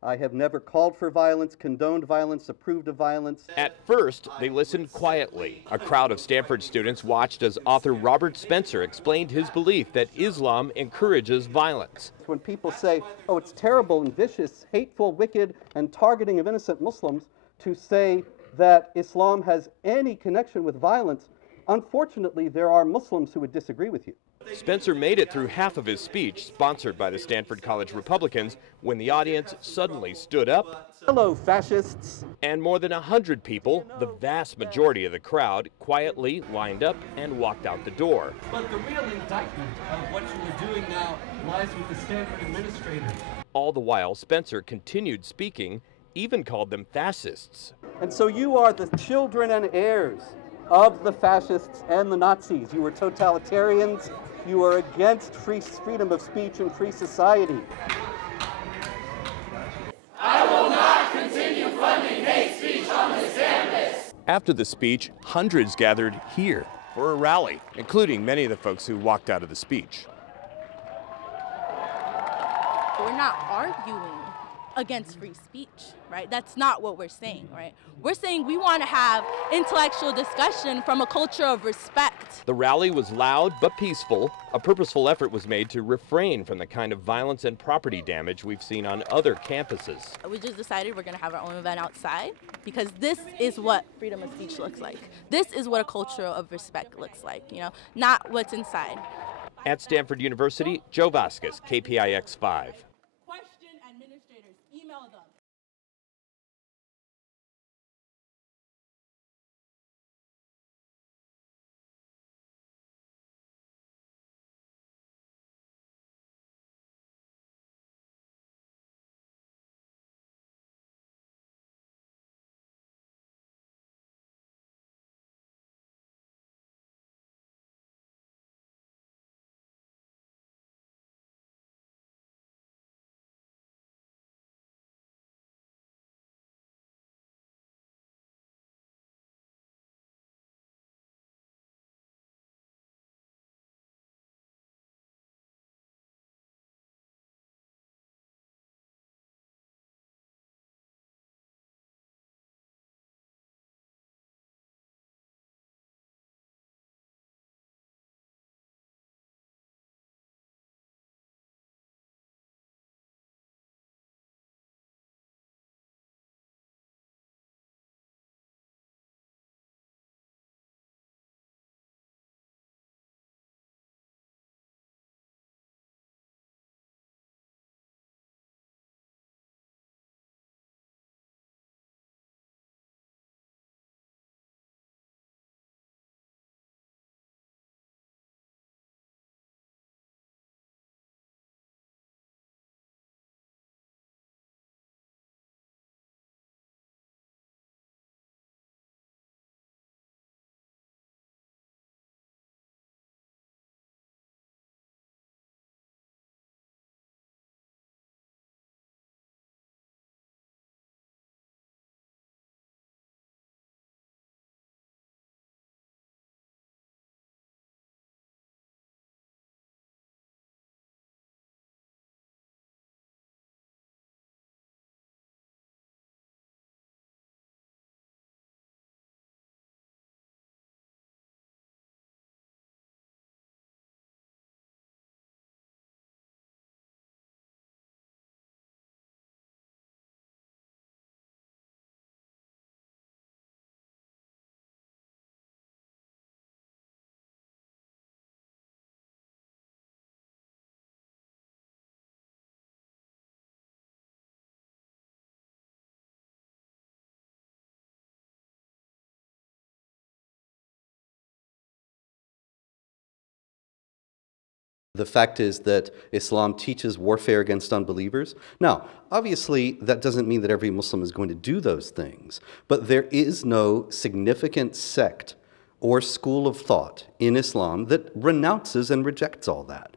I have never called for violence, condoned violence, approved of violence. At first, they listened quietly. A crowd of Stanford students watched as author Robert Spencer explained his belief that Islam encourages violence. When people say, oh, it's terrible and vicious, hateful, wicked, and targeting of innocent Muslims, to say that Islam has any connection with violence, unfortunately, there are Muslims who would disagree with you. Spencer made it through half of his speech, sponsored by the Stanford College Republicans, when the audience suddenly stood up. Hello, fascists. And more than 100 people, the vast majority of the crowd, quietly lined up and walked out the door. But the real indictment of what you are doing now lies with the Stanford administrators. All the while, Spencer continued speaking, even called them fascists. And so you are the children and heirs of the fascists and the Nazis. You were totalitarians. You are against freedom of speech and free society. I will not continue funding hate speech on this campus. After the speech, hundreds gathered here for a rally, including many of the folks who walked out of the speech. We're not arguing against free speech, right? That's not what we're saying, right? We're saying we want to have intellectual discussion from a culture of respect. The rally was loud but peaceful. A purposeful effort was made to refrain from the kind of violence and property damage we've seen on other campuses. We just decided we're going to have our own event outside because this is what freedom of speech looks like. This is what a culture of respect looks like, you know, not what's inside. At Stanford University, Joe Vasquez, KPIX 5. Administrators, email them. The fact is that Islam teaches warfare against unbelievers. Now, obviously, that doesn't mean that every Muslim is going to do those things, but there is no significant sect or school of thought in Islam that renounces and rejects all that.